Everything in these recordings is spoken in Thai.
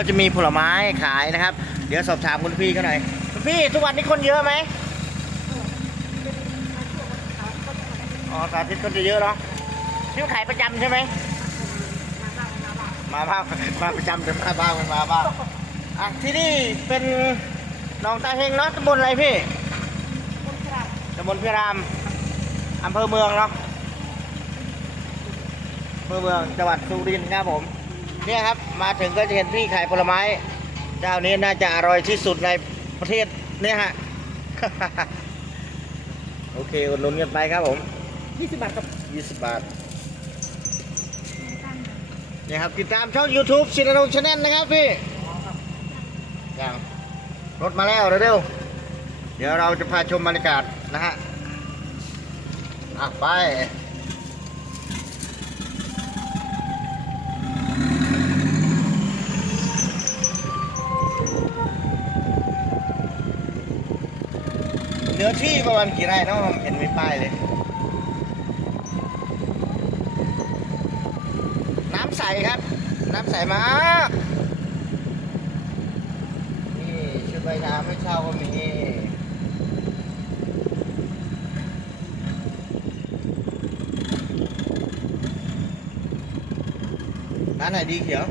ก็จะมีผลไม้ขายนะครับ เดี๋ยวสอบถามคุณพี่เขาหน่อยคุณพี่ทุกวันนี้คนเยอะไหมอ๋อสาธิตคนจะเยอะเนาะที่ขายประจำใช่ไหมมาบ้างมาประจำแต่มาบ้างมันมาบ้างอะที่นี่เป็นหนองตาเฮงเนาะตำบลอะไรพี่ตำบลพิรามอำเภอเมืองเนาะอำเภอเมืองจังหวัดสุรินทร์ครับผมเนี่ยครับ มาถึงก็จะเห็นพี่ขายผลไม้เจ้านี้น่าจะอร่อยที่สุดในประเทศเนี่ยฮะ โอเคอุดหนุนกันไปครับผม20 บาทครับ 20 บาทเนี่ยครับติดตามช่อง YouTube ชินรงชาแนลนะครับพี่อย่างรถมาแล้วเร็วๆเดี๋ยวเราจะพาชมบรรยากาศนะฮะอะไป เนื้อที่ประมาณกี่ไร่เนาะเห็นไม่ป้ายเลย น้ำใสครับ น้ำใสมากนี่ชุดใบน้ำไม่เช่าก็มีร้านไหนดีเขียว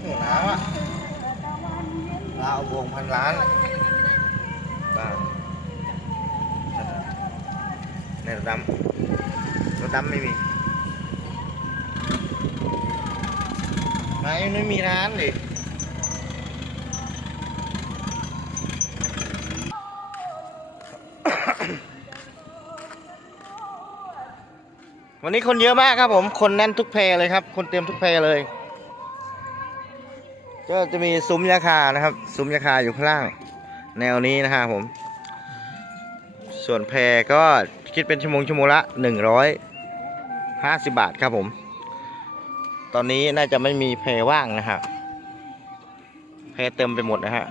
โอ้น้ำอะลา วงพันล้านบ้าในรถดำรถดำไม่มีไม่ไม่มีร้านดิวันนี้คนเยอะมากครับผม คนแน่นทุกเพเลยครับ คนเต็มทุกเพเลย ก็จะมีซุ้มยาคานะครับ ซุ้มยาคาอยู่ข้างล่าง แนวนี้นะครับผม ส่วนแพรก็คิดเป็นชั่วโมงชั่วโมงละหนึ่งร้อยห้าสิบบาทครับผม ตอนนี้น่าจะไม่มีแพรว่างนะครับแพรเต็มไปหมดนะฮะ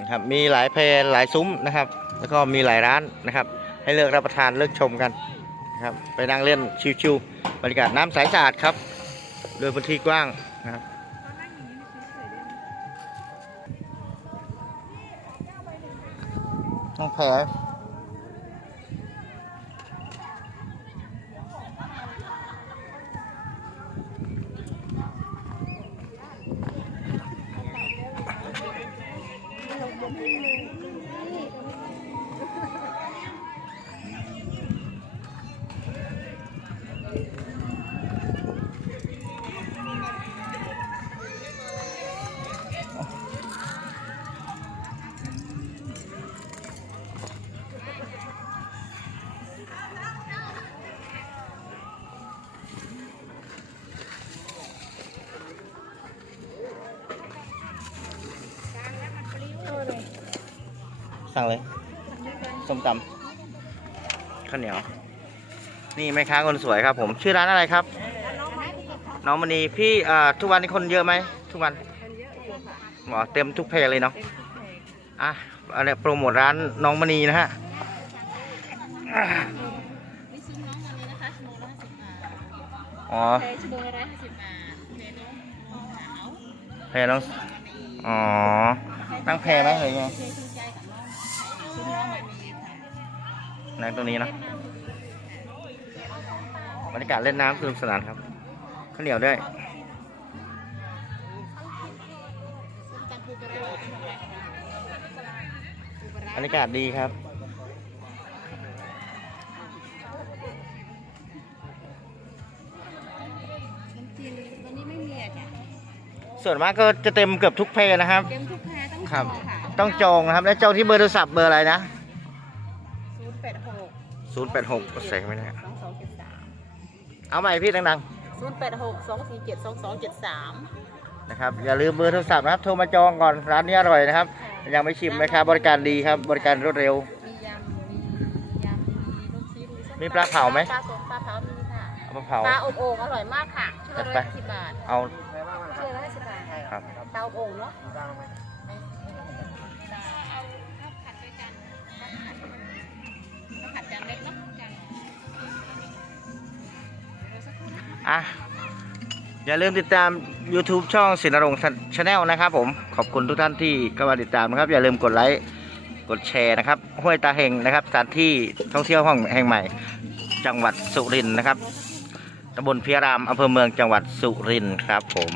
นะครับมีหลายแพรหลายซุ้มนะครับ แล้วก็มีหลายร้านนะครับ ให้เลือกรับประทานเลือกชมกันนะครับ ไปนั่งเล่นชิวๆบรรยากาศน้ำใสสะอาดครับโดยพื้นที่กว้าง นะครับต้องแผล สั่งเลยส้มตำข้าวเหนียว นี่แม่ค้าคนสวยครับ ผมชื่อร้านอะไรครับ น้องมณีพี่อ่าทุกวันนี้คนเยอะไหมทุกวันหมอเต็มทุกเพจเลยเนาะอะอันนี้โปรโมทร้านน้องมณีนะฮะอะนี่ซุ้มน้องวันนี้นะคะชั่วโมงละ50บาทอ๋อแพรชั่วโมงละ150บาทแพรน้องน้องขาวเพจน้องอ๋อนั่งแพรไหมหรือไงแพรชูใจกับน้อง นั่งตรงนี้เนอะบรรยากาศเล่นน้ำสนุกสนานครับข้าวเหนียวด้วยส้มตำปูปลาร้าเป็นอะไรคะปูปลาร้าบรรยากาศดีครับน้ำจีนวันนี้ไม่มีอะจ้ะส่วนมากก็จะเต็มเกือบทุกเพจนะครับ เต็มทุกแพรต้องครับจองค่ะ ต้องจองนะครับ แล้วจองที่เบอร์โทรศัพท์เบอร์อะไรนะ ศูนย์แปดหก086ใส่ไม่ได้สองสองเจ็ดสามเอาใหม่พี่ดังศูนย์แปดหกสองสี่เจ็ดสองสองเจ็ดสามๆนะครับ อย่าลืมเบอร์โทรศัพท์นะครับ โทรมาจองก่อนร้านนี้อร่อยนะครับ ยังไม่ชิมนะครับบริการดีครับ บริการรวดเร็ว มียำมียำมีลูกชิ้นมีปลาเผาไหม ปลาสดปลาเผามีค่ะมะพร้าวปลาอบโอ่งอร่อยมากค่ะชุดละจัดร้ไปอยห้าสิบบาทเอาชุดละร้อยห้าสิบบาทครับ ปลาอบโอ่งเนาะเอาข้าว ผัดจานเล็กเนาะจานอะอย่าลืมติดตาม YouTube ช่องสินรงค์ชาแนลนะครับผม ขอบคุณทุกท่านที่เข้ามาติดตามนะครับ อย่าลืมกดไลค์ กดแชร์นะครับ ห้วยตาเฮงนะครับ สถานที่ท่องเที่ยวห้องแห่งใหม่ จังหวัดสุรินทร์นะครับตำบลเพียรามอำเภอเมืองจังหวัดสุรินทร์ครับผม